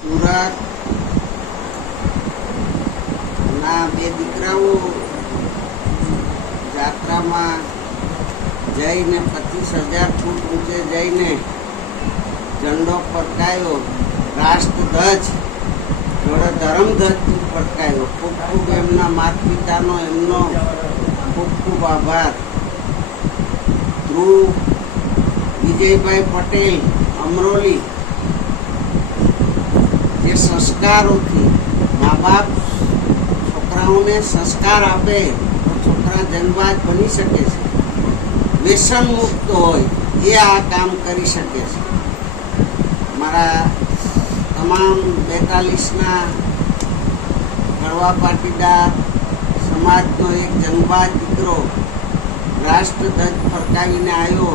સુરત ના બે દીકરાઓ જાત્રામાં જઈને 25,000 ફૂટ ઊંચે જઈને ઝંડો ફરકાયો, રાષ્ટ્રધ્વજ જોડે ધર્મધ્વજ ફરકાયો. ખૂબ ખૂબ એમના માતા પિતાનો એમનો ખૂબ ખૂબ આભાર. ધ્રુવ વિજયભાઈ પટેલ અમરોલી, જે સંસ્કારોથી મા બાપ છોકરાઓને સંસ્કાર આપે તો છોકરા જનબાજ બની શકે છે, વ્યસન મુક્ત હોય એ આ કામ કરી શકે છે. મારા તમામ 42ના કડવા પાટીદાર સમાજનો એક જનબાજ દીકરો રાષ્ટ્રધ્વજ ફરકાવીને આવ્યો.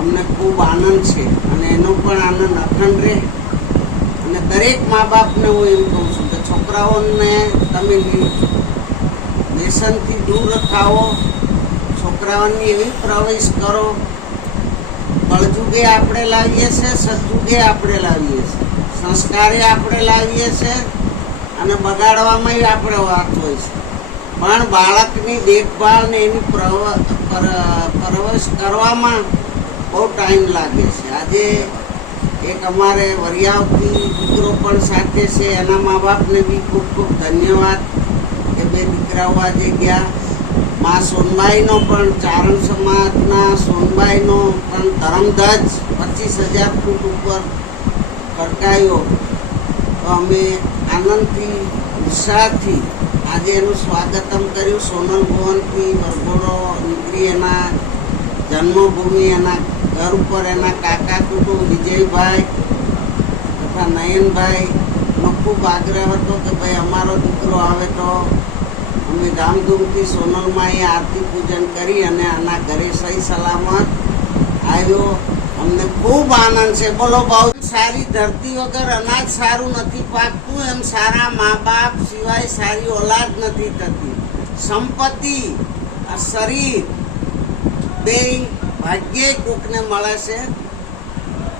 અમને ખૂબ આનંદ છે અને એનો પણ આનંદ અખંડ રહે. અને દરેક મા બાપને હું એમ કહું છું કે છોકરાઓને તમે વ્યસનથી દૂર રખાવો, છોકરાઓની એવી પ્રવેશ કરો. કળજુગે આપણે લાવીએ છીએ, સદયુગે આપણે લાવીએ છીએ, સંસ્કારે આપણે લાવીએ છીએ અને બગાડવામાં આપણે વાત હોય છે. પણ બાળકની દેખભાળ ને એની પરવશ કરવામાં બહુ ટાઈમ લાગે છે. આજે એક અમારે વરિયાવથી દીકરો પણ સાથે છે, એના મા બાપને બી ખૂબ ખૂબ ધન્યવાદ કે બે દીકરાઓ આજે ગયા. મા સોનબાઈનો પણ ચારણ સમાજના સોનબાઈનો પણ ધર્મધ્વજ 25,000 ફૂટ ઉપર ફરકાયો. તો અમે આનંદથી ઉત્સાહથી આજે એનું સ્વાગતમ કર્યું. સોનલ ભવનથી વરઘોડો નીકળી એના જન્મભૂમિ એના ઘર ઉપર એના કાકા કુટુંબ વિજયભાઈ તથા નયનભાઈનો ખૂબ આગ્રહ હતો કે ભાઈ અમારો દીકરો આવે તો અમે ધામધૂમથી સોનલમાં એ આરતી પૂજન કરી અને આના ઘરે સહી સલામત આવ્યો. અમને ખૂબ આનંદ છે. બોલો બહુ સારી ધરતી વગર અનાજ સારું નથી પાકતું, એમ સારા મા બાપ સિવાય સારી ઓલાદ નથી થતી. સંપત્તિ આ શરીર બે ભાગ્યે કોકને મળે છે.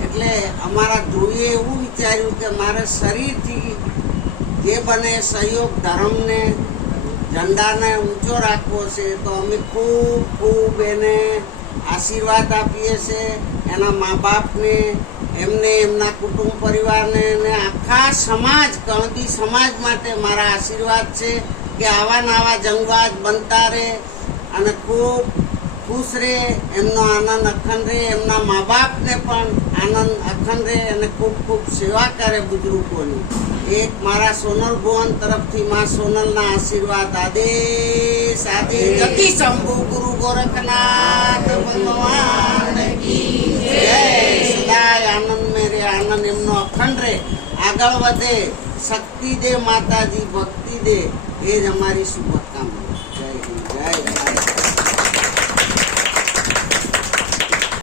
એટલે અમારા ધ્રુવે એવું વિચાર્યું કે મારે શરીરથી જે બને સહયોગ ધર્મને ઝંડાને ઊંચો રાખવો છે. તો અમે ખૂબ ખૂબ એને આશીર્વાદ આપીએ છીએ, એના મા બાપને, એમને, એમના કુટુંબ પરિવારને અને આખા સમાજ કણબી સમાજ માટે મારા આશીર્વાદ છે કે આવા નવા જંગબાજ બનતા રહે અને ખૂબ ખુશ રહે, એમનો આનંદ અખંડ રહે, એમના મા બાપને પણ આનંદ અખંડ રહે અને ખૂબ ખૂબ સેવા કરે બુજુર્ગોની. એક મારા સોનલ ભુવન તરફથી મા સોનલના આશીર્વાદ. આદેશ આદેશ જતિ શંભુ ગુરુ ગોરખનાથ ભગવાન કી જય. સદાય આનંદ મેરે આનંદ એમનો અખંડ રહે, આગળ વધે, શક્તિ દે માતાજી, ભક્તિ દે, એ જ અમારી શુભકામના.